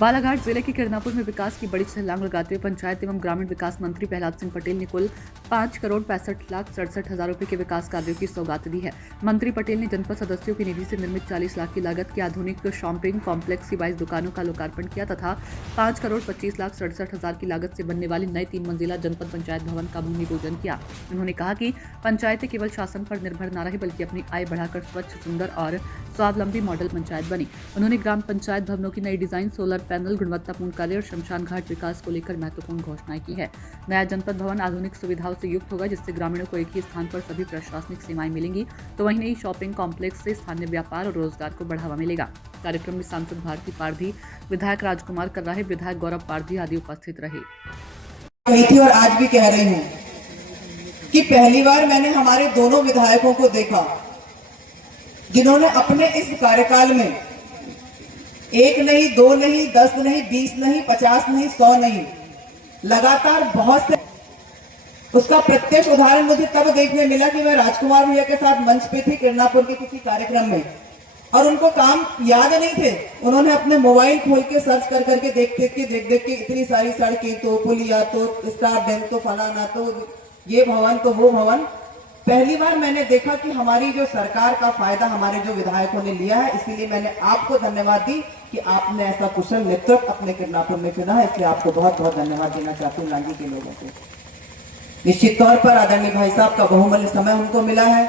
बालाघाट जिले के किरनापुर में विकास की बड़ी छलांग लगाते हुए पंचायत एवं ग्रामीण विकास मंत्री प्रहलाद सिंह पटेल ने कुल 5,65,67,000 रुपए के विकास कार्यों की सौगात दी है। मंत्री पटेल ने जनपद सदस्यों की निधि से निर्मित 40 लाख की लागत के आधुनिक शॉपिंग कॉम्प्लेक्स की 22 दुकानों का लोकार्पण किया तथा 5,25,67,000 की लागत से बनने वाली नए 3 मंजिला जनपद पंचायत भवन का भूमि पूजन किया। उन्होंने कहा कि पंचायतें केवल शासन पर निर्भर न रहे बल्कि अपनी आय बढ़ाकर स्वच्छ, सुंदर और स्वावलंबी मॉडल पंचायत बनी। उन्होंने ग्राम पंचायत भवनों की नई डिजाइन, सोलर पैनल, गुणवत्तापूर्ण कार्य और शमशान घाट विकास को लेकर महत्वपूर्ण घोषणाएं की है। नया जनपद भवन आधुनिक सुविधाओं से युक्त होगा, जिससे ग्रामीणों को एक ही स्थान पर सभी प्रशासनिक सेवाएं मिलेंगी। तो वहीं नई शॉपिंग कॉम्प्लेक्स से स्थानीय व्यापार और रोजगार को बढ़ावा मिलेगा। कार्यक्रम में सांसद भारती पारधी, विधायक राजकुमार कर्राहे, विधायक गौरव पारधी आदि उपस्थित रहे। कही थी और आज भी कह रही हूँ कि पहली बार मैंने हमारे दोनों विधायकों को देखा जिन्होंने अपने इस कार्यकाल में 1 नहीं, 2 नहीं, 10 नहीं, 20 नहीं, 50 नहीं, 100 नहीं, लगातार बहुत से। उसका प्रत्यक्ष उदाहरण मुझे तब देखने मिला कि मैं राजकुमार भैया के साथ मंच पे थी किरनापुर के किसी कार्यक्रम में, और उनको काम याद नहीं थे। उन्होंने अपने मोबाइल खोल के सर्च कर करके देख देख के इतनी सारी सड़कें, तो पुलिया, तो स्टार बैंक, तो फलाना, तो ये भवन, तो वो भवन। पहली बार मैंने देखा कि हमारी जो सरकार का फायदा हमारे जो विधायकों ने लिया है, इसीलिए मैंने आपको धन्यवाद दी कि आपने ऐसा कुशल नेतृत्व अपने किरनापुर में चुना है। इसलिए आपको बहुत बहुत धन्यवाद देना चाहती हूँ लांजी के लोगों को। निश्चित तौर पर आदरणीय भाई साहब का बहुमूल्य समय हमको मिला है।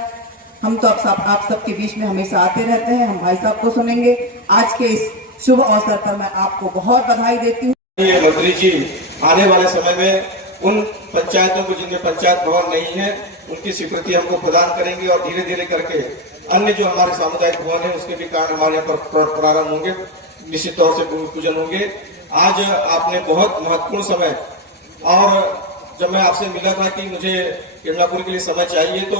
हम तो आप सबके बीच में हमेशा आते रहते हैं। हम भाई साहब को सुनेंगे। आज के इस शुभ अवसर पर मैं आपको बहुत बधाई देती हूँ। मंत्री जी आने वाले समय में उन पंचायतों को जिनमें पंचायत भवन नहीं है, उनकी स्वीकृति हमको प्रदान करेंगे और धीरे धीरे करके अन्य जो हमारे सामुदायिक भवन है उसके भी कार्य हमारे यहाँ पर प्रारंभ होंगे। निश्चित तौर से भूमि पूजन होंगे। आज आपने बहुत महत्वपूर्ण समय, और जब मैं आपसे मिला था कि मुझे किरनापुर के लिए समय चाहिए, तो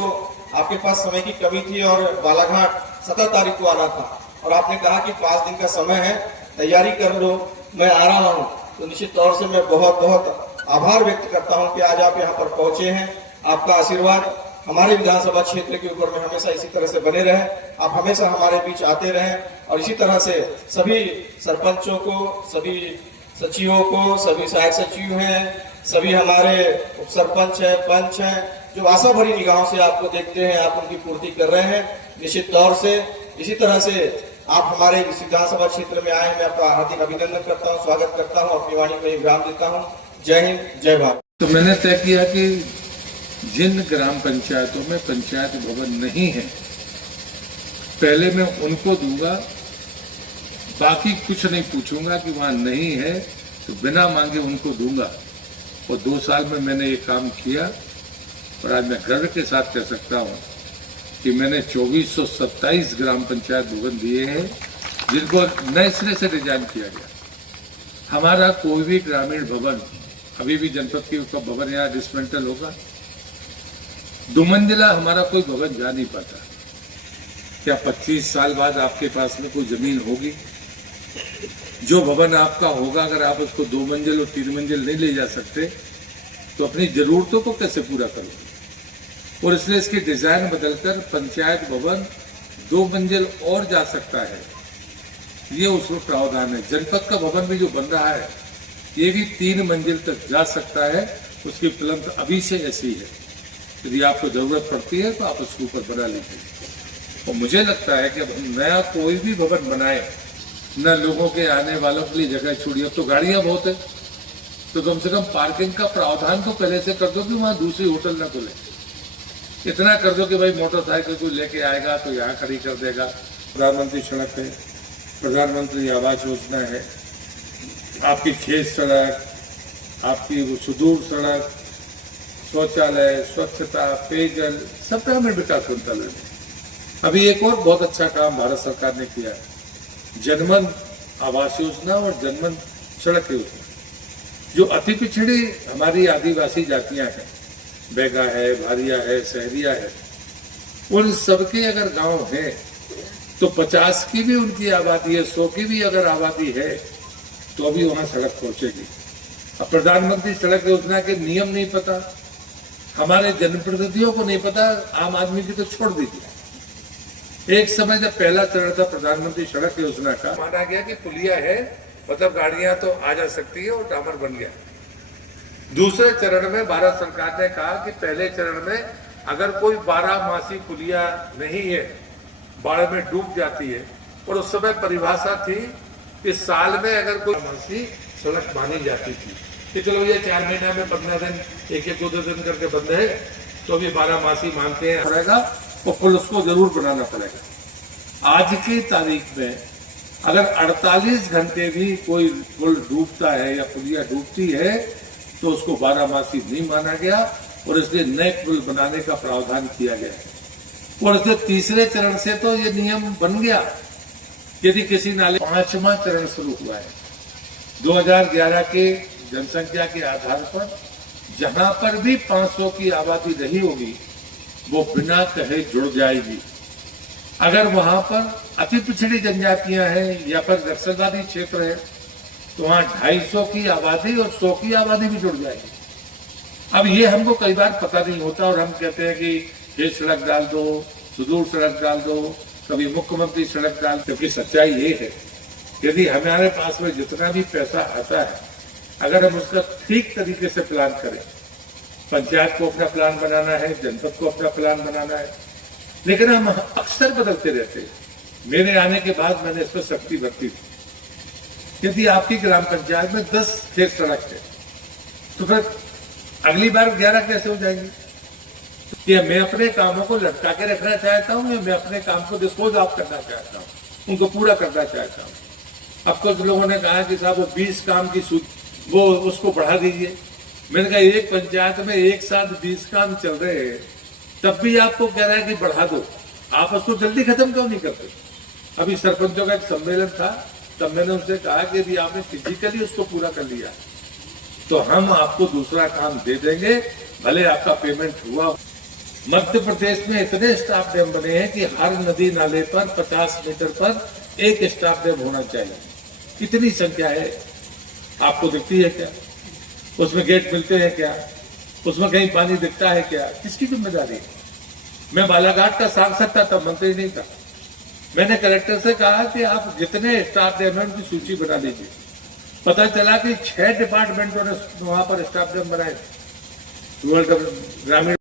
आपके पास समय की कमी थी और बालाघाट 17 तारीख को आना था, और आपने कहा कि 5 दिन का समय है, तैयारी कर लो, मैं आ रहा हूँ। तो निश्चित तौर से मैं बहुत बहुत आभार व्यक्त करता हूँ कि आज आप यहाँ पर पहुंचे हैं। आपका आशीर्वाद हमारे विधानसभा क्षेत्र के ऊपर में हमेशा इसी तरह से बने रहे। आप हमेशा हमारे बीच आते रहे, और इसी तरह से सभी सरपंचों को, सभी सचिवों को, सभी सहायक सचिव हैं, सभी हमारे उप सरपंच हैं, पंच हैं, जो आशा भरी निगाहों से आपको देखते हैं, आप उनकी पूर्ति कर रहे हैं। निश्चित तौर से इसी तरह से आप हमारे विधानसभा क्षेत्र में आए, मैं आपका हार्दिक अभिनंदन करता हूँ, स्वागत करता हूँ, अपनी वाणी में विराम देता हूँ। जय हिंद, जय भारत। तो मैंने तय किया कि जिन ग्राम पंचायतों में पंचायत भवन नहीं है, पहले मैं उनको दूंगा, बाकी कुछ नहीं पूछूंगा कि वहां नहीं है तो बिना मांगे उनको दूंगा। और 2 साल में मैंने ये काम किया, और आज मैं गर्व के साथ कह सकता हूं कि मैंने 2427 ग्राम पंचायत भवन दिए हैं, जिनको नए सिरे से डिजाइन किया गया। हमारा कोई भी ग्रामीण भवन, अभी भी जनपद के उसका भवन यहाँ डिसमेंटल होगा, 2 मंजिला हमारा कोई भवन जा नहीं पाता। क्या 25 साल बाद आपके पास में कोई जमीन होगी? जो भवन आपका होगा, अगर आप उसको 2 मंजिल और 3 मंजिल नहीं ले जा सकते, तो अपनी जरूरतों को कैसे पूरा करोगे? और इसलिए इसकी डिजाइन बदलकर पंचायत भवन 2 मंजिल और जा सकता है, ये उसमें प्रावधान है। जनपद का भवन भी जो बन रहा है, ये भी 3 मंजिल तक जा सकता है। उसकी प्लम्ब अभी से ऐसी है, यदि आपको जरूरत पड़ती है तो आप उसके ऊपर बना लीजिए। और मुझे लगता है कि अब हम नया कोई भी भवन बनाए, न लोगों के आने वालों के लिए जगह छोड़िए। अब तो गाड़ियां बहुत है, तो कम से कम पार्किंग का प्रावधान तो पहले से कर दो कि वहां दूसरी होटल ना खुले। इतना कर दो कि भाई मोटरसाइकिल कोई लेके आएगा तो यहाँ खड़ी कर देगा। प्रधानमंत्री सड़क है, प्रधानमंत्री आवास योजना है, आपकी खेत सड़क, आपकी वो सुदूर सड़क, शौचालय, स्वच्छता, पेयजल, सबका हमें विकास मंत्रालय है। अभी एक और बहुत अच्छा काम भारत सरकार ने किया है, जनमन आवास योजना और जनमन सड़क योजना। जो अति पिछड़ी हमारी आदिवासी जातियां हैं, बैगा है, भारिया है, सहरिया है, उन सबके अगर गांव है तो 50 की भी उनकी आबादी है, 100 की भी अगर आबादी है, तो अभी वहां सड़क पहुंचेगी। अब प्रधानमंत्री सड़क योजना के नियम नहीं पता, हमारे जनप्रतिनिधियों को नहीं पता, आम आदमी की तो छोड़ दीजिए। एक समय जब पहला चरण था प्रधानमंत्री सड़क योजना का, माना गया कि पुलिया है मतलब गाड़ियां तो आ जा सकती है और डामर बन गया। दूसरे चरण में भारत सरकार ने कहा कि पहले चरण में अगर कोई 12 पुलिया नहीं है, बाढ़ में डूब जाती है, और उस समय परिभाषा थी कि साल में अगर कोई 12 सड़क मानी जाती थी कि चलो ये 4 महीने में 15 दिन, एक 2 दिन करके बंद है, तो अभी 12 मानते हैं पड़ेगा, और पुल उसको जरूर बनाना पड़ेगा। आज की तारीख में अगर 48 घंटे भी कोई पुल डूबता है या पुलिया डूबती है तो उसको 12 नहीं माना गया, और इसलिए नए पुल बनाने का प्रावधान किया गया है। और इसलिए तीसरे चरण से तो ये नियम बन गया, यदि किसी नाले 5वां चरण शुरू हुआ है 2011 के जनसंख्या के आधार पर, जहां पर भी 500 की आबादी रही होगी वो बिना कहे जुड़ जाएगी। अगर वहां पर अति पिछड़ी जनजातियां हैं या फिर नक्सलवादी क्षेत्र है तो वहां 250 की आबादी और 100 की आबादी भी जुड़ जाएगी। अब ये हमको कई बार पता नहीं होता और हम कहते हैं कि ये सड़क डाल दो, सुदूर सड़क डाल दो, कभी मुख्यमंत्री सड़क डाल, क्योंकि सच्चाई ये है यदि हमारे पास में जितना भी पैसा आता है अगर हम उसका ठीक तरीके से प्लान करें, पंचायत को अपना प्लान बनाना है, जनपद को अपना प्लान बनाना है, लेकिन हम अक्सर बदलते रहते हैं। मेरे आने के बाद मैंने इस पर सख्ती बरती थी। यदि आपकी ग्राम पंचायत में 10 खेत सड़क है तो फिर अगली बार 11 कैसे हो जाएंगी? कि मैं अपने कामों को लटका के रखना चाहता हूं या मैं अपने काम को डिस्पोज ऑफ करना चाहता हूं, उनको पूरा करना चाहता हूं। अब कुछ लोगों ने कहा कि साहब वो 20 काम की वो उसको बढ़ा दीजिए। मैंने कहा एक पंचायत में एक साथ 20 काम चल रहे हैं, तब भी आपको कह रहा है कि बढ़ा दो, आप उसको जल्दी खत्म क्यों नहीं करते? अभी सरपंचों का एक सम्मेलन था, तब मैंने उनसे कहा कि यदि आपने फिजिकली उसको पूरा कर लिया तो हम आपको दूसरा काम दे देंगे, भले आपका पेमेंट हुआ। मध्य प्रदेश में इतने स्टाफ डैम बने हैं कि हर नदी नाले पर 50 मीटर पर एक स्टाफ डैम होना चाहिए। इतनी संख्या है, आपको दिखती है क्या? उसमें गेट मिलते हैं क्या? उसमें कहीं पानी दिखता है क्या? किसकी जिम्मेदारी है? मैं बालाघाट का सांसद था, तब मंत्री नहीं था। मैंने कलेक्टर से कहा कि आप जितने स्टाफ डैम है उनकी सूची बना लीजिए। पता चला कि 6 डिपार्टमेंटों ने वहां पर स्टाफ डैम बनाए, ग्रामीण